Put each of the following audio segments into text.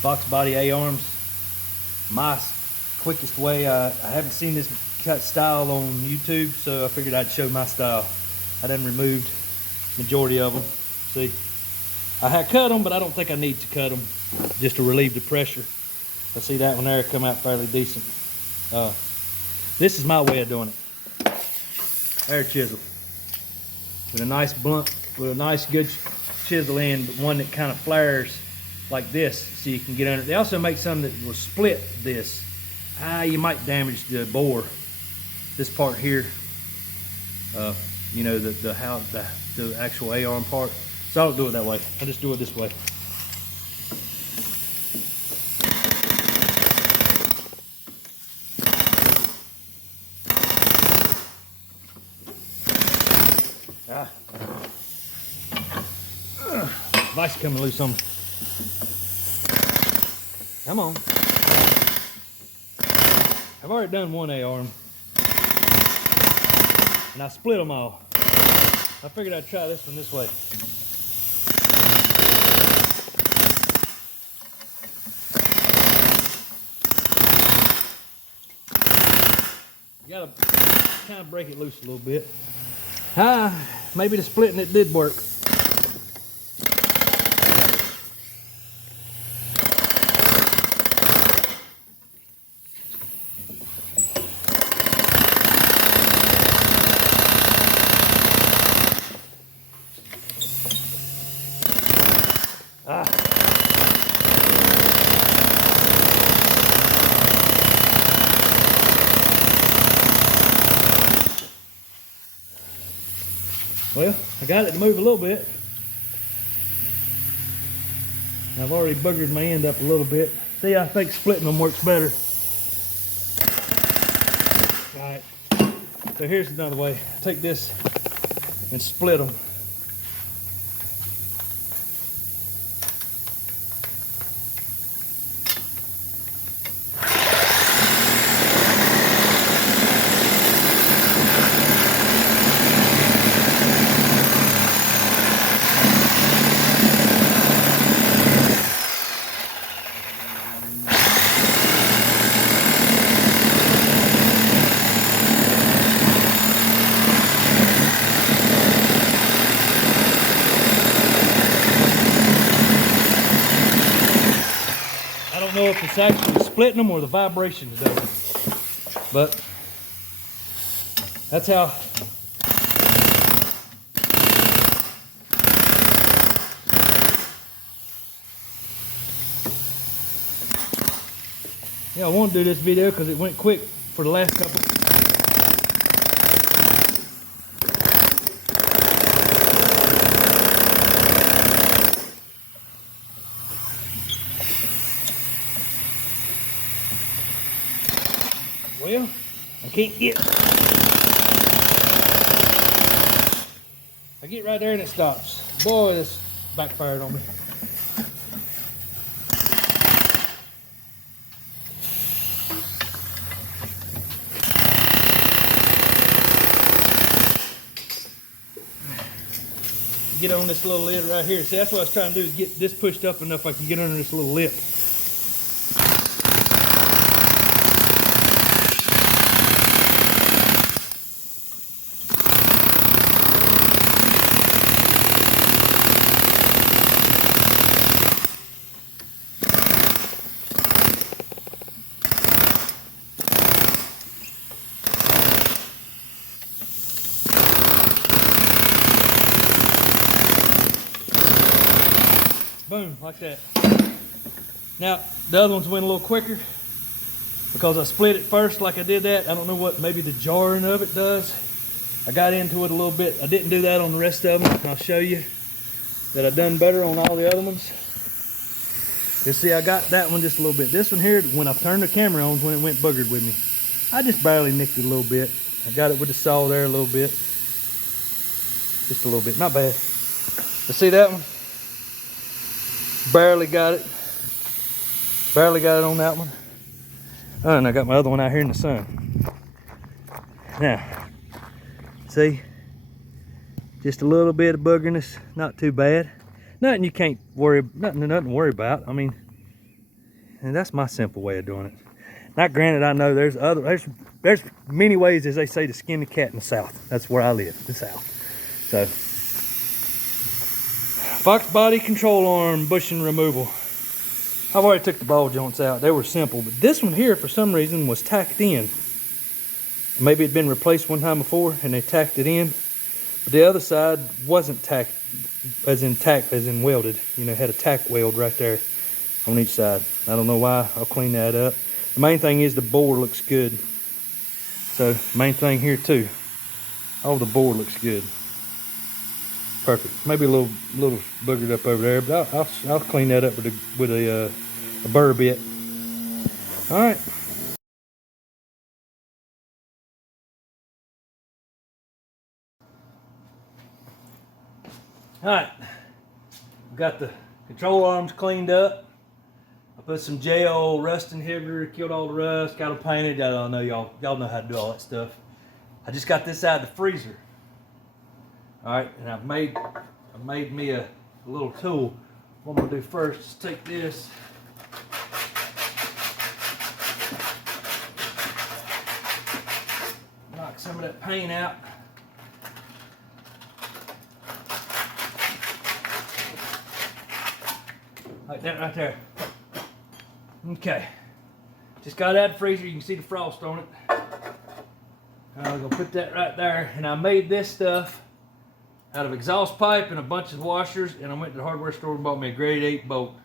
Foxbody A-arms, my quickest way. I haven't seen this cut style on YouTube, so I figured I'd show my style. I done removed majority of them. See, I had cut them, but I don't think I need to cut them just to relieve the pressure. I see that one there come out fairly decent. This is my way of doing it. Air chisel with a nice blunt, with a nice good chisel end, but one that kind of flares like this, so you can get under it. They also make some that will split this. You might damage the bore. This part here, you know, the actual A-arm part. So I don't do it that way. I just do it this way. Vice coming loose on me. Come on. I've already done one A-arm, and I split them all. I figured I'd try this one this way. You gotta kind of break it loose a little bit. Maybe the splitting it did work. Well, I got it to move a little bit. I've already boogered my end up a little bit. See, I think splitting them works better. All right, so here's another way. Take this and split them. I don't know if it's actually splitting them or the vibration is over, but that's how. Yeah, I want to do this video because it went quick for the last couple. Well, I can't get. I get right there and it stops. Boy, this backfired on me. Get on this little lid right here. See, that's what I was trying to do, is get this pushed up enough I can get under this little lip. Boom, like that. Now, the other ones went a little quicker because I split it first like I did that. I don't know what, maybe the jarring of it does. I got into it a little bit. I didn't do that on the rest of them. I'll show you that I've done better on all the other ones. You see, I got that one just a little bit. This one here, when I turned the camera on, when it went boogered with me. I just barely nicked it a little bit. I got it with the saw there a little bit. Just a little bit, not bad. You see that one? Barely got it. Barely got it on that one. Oh, and I got my other one out here in the sun. Now, see, just a little bit of boogerness, not too bad. Nothing you can't worry, nothing to worry about. I mean, and that's my simple way of doing it. Now, granted, I know there's many ways, as they say, to skin the cat in the South. That's where I live, the South. So, Foxbody control arm bushing removal. I've already took the ball joints out. They were simple, but this one here, for some reason, was tacked in. Maybe it'd been replaced one time before, and they tacked it in. But the other side wasn't tacked, as in welded. You know, had a tack weld right there on each side. I don't know why. I'll clean that up. The main thing is the bore looks good. So, main thing here too. Oh, the bore looks good. Perfect. Maybe a little boogered up over there, but I'll clean that up with a burr bit. All right. All right. Got the control arms cleaned up. I put some gel rust inhibitor, killed all the rust, got them painted. I don't know, y'all know how to do all that stuff. I just got this out of the freezer. All right, and I've made me a little tool. What I'm gonna do first is take this, knock some of that paint out. Like that right there. Okay. Just got out of the freezer. You can see the frost on it. I'm gonna put that right there. And I made this stuff out of exhaust pipe and a bunch of washers, and I went to the hardware store and bought me a grade 8 bolt.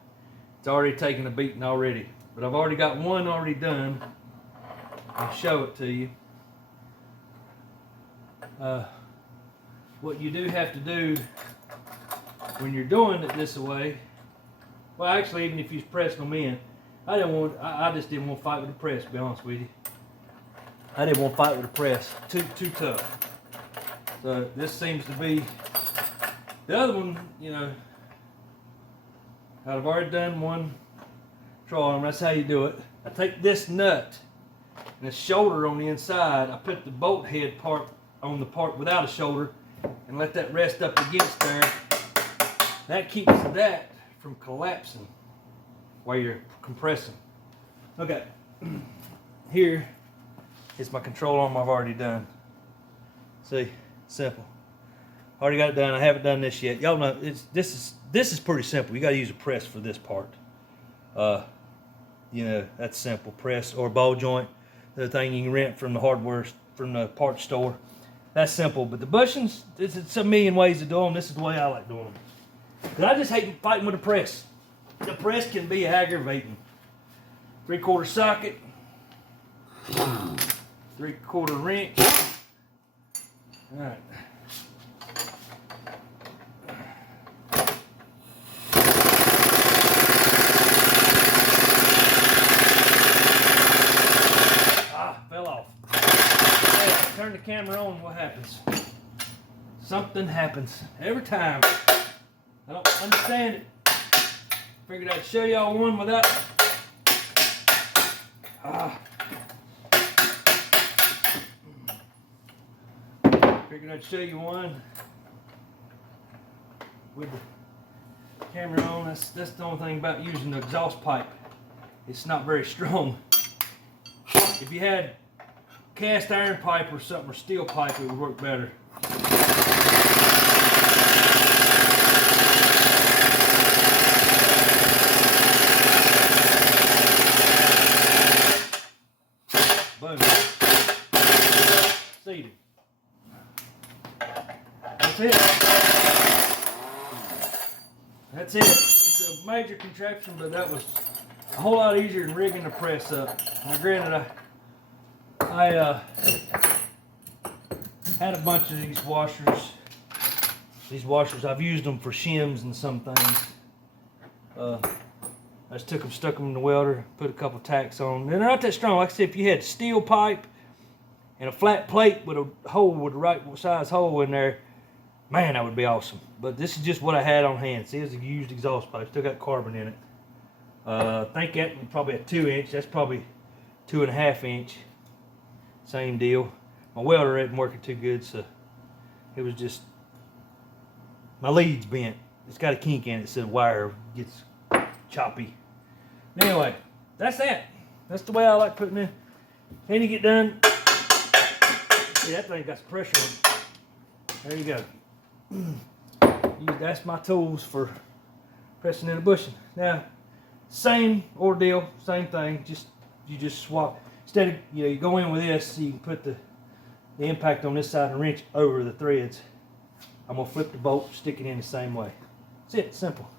It's already taken a beating already. But I've already got one already done. I'll show it to you. What you do have to do when you're doing it this way, well, actually, even if you're pressing them in, I just didn't want to fight with the press, to be honest with you. I didn't want to fight with the press. Too tough. So this seems to be the other one, you know. I've already done one control arm. That's how you do it. I take this nut and the shoulder on the inside. I put the bolt head part on the part without a shoulder and let that rest up against there. That keeps that from collapsing while you're compressing. Okay, here is my control arm I've already done. See, simple. Already got it done. I haven't done this yet. Y'all know this is pretty simple. You got to use a press for this part. You know, that's simple. Press or ball joint. The thing you can rent from the hardware, from the parts store. That's simple. But the bushings, it's a million ways to do them. This is the way I like doing them. Because I just hate fighting with the press. The press can be aggravating. 3/4 socket. 3/4 wrench. Alright. Fell off. Hey, turn the camera on, what happens? Something happens every time. I don't understand it. Figured I'd show y'all one without. Figured I'd show you one with the camera on. That's the only thing about using the exhaust pipe. It's not very strong. If you had cast iron pipe or something, or steel pipe, it would work better. Boom. Seated. That's it. That's it. It's a major contraption, but that was a whole lot easier than rigging the press up. Now, granted, I had a bunch of these washers. These washers, I've used them for shims and some things. I just took them, stuck them in the welder, put a couple tacks on. And they're not that strong. Like I said, if you had steel pipe and a flat plate with a hole, with the right size hole in there, man, that would be awesome. But this is just what I had on hand. See, it's a used exhaust pipe. Still got carbon in it. I think that was probably a 2-inch. That's probably 2.5 inch. Same deal. My welder isn't working too good, so it was just, my lead's bent. It's got a kink in it, so the wire gets choppy. Anyway, that's that. That's the way I like putting it. Then you get done. See, that thing got some pressure on it. There you go. That's my tools for pressing in a bushing. Now, same ordeal, same thing. You just swap. Instead of, you go in with this, so you can put the impact on this side and wrench over the threads. I'm gonna flip the bolt, stick it in the same way. That's it, simple.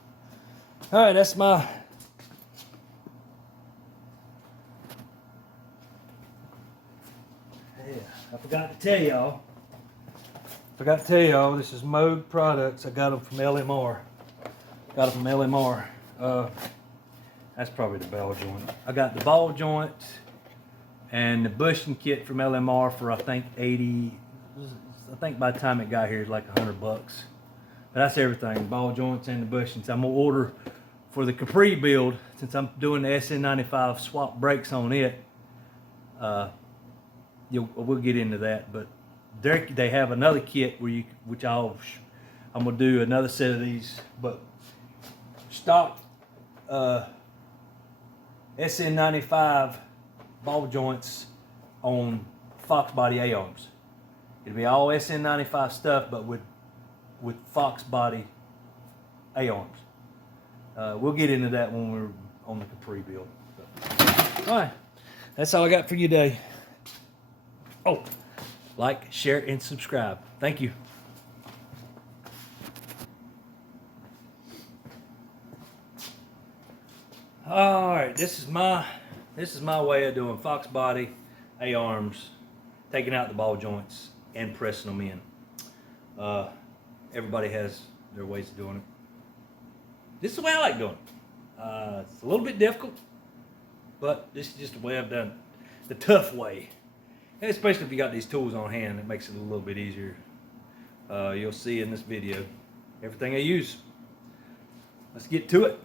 All right, that's my. Yeah, I forgot to tell y'all. This is Mode Products. I got them from LMR. That's probably the ball joint. I got the ball joint and the bushing kit from LMR for I think 80. I think by the time it got here, it's like $100. But that's everything, ball joints and the bushings. I'm gonna order for the Capri build, since I'm doing the SN95 swap brakes on it. We'll get into that, but they have another kit where I'm gonna do another set of these, but stock SN95 ball joints on Foxbody A-arms. It'll be all SN95 stuff, but with Foxbody A-arms. We'll get into that when we're on the Capri build. All right, that's all I got for you today. Oh, like, share, and subscribe. Thank you. All right, this is my way of doing Foxbody A-arms, taking out the ball joints and pressing them in. Everybody has their ways of doing it. This is the way I like doing it. It's a little bit difficult, but this is just the way I've done it. The tough way. And especially if you got these tools on hand, it makes it a little bit easier. You'll see in this video everything I use. Let's get to it.